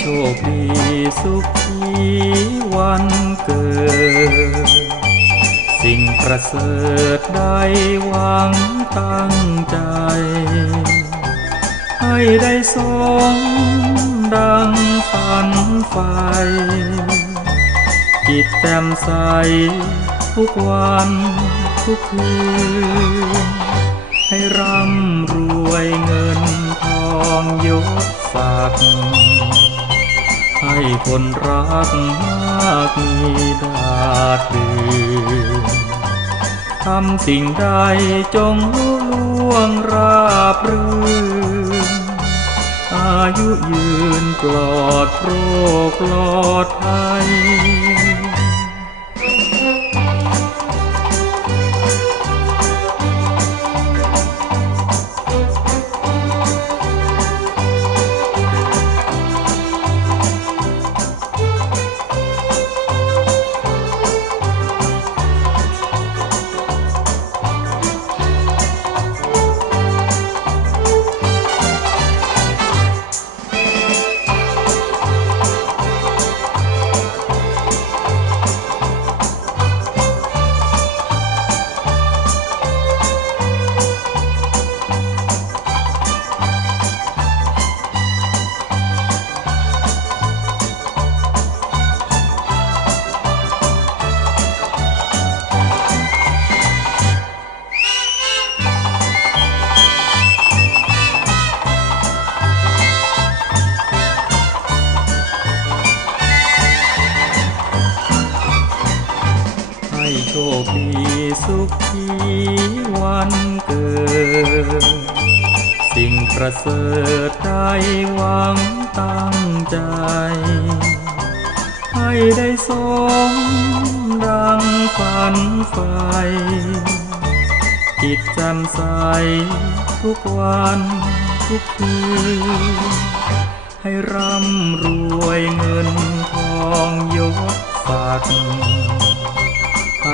โชคดีสุขีวันเกิด สิ่งประเสริฐได้หวังตั้งใจ ให้ได้สมดังฝันไฟจิตแจ่มใสทุกวันทุกคืน ให้ร่ำรวยเงินทองยศศักดิ์ ให้คนรักมากมีดาดดืนทำสิ่งใดจงลุล่วงราบรื่น อายุยืนปลอดโรคปลอดภัย ให้โชคดีสุขีวันเกิด สิ่งประเสริฐได้หวังตั้งใจ ให้ได้สมดังฝันไฟจิตแจ่มใสทุกวันทุกคืนให้ร่ำรวยเงินทองยศศักดิ์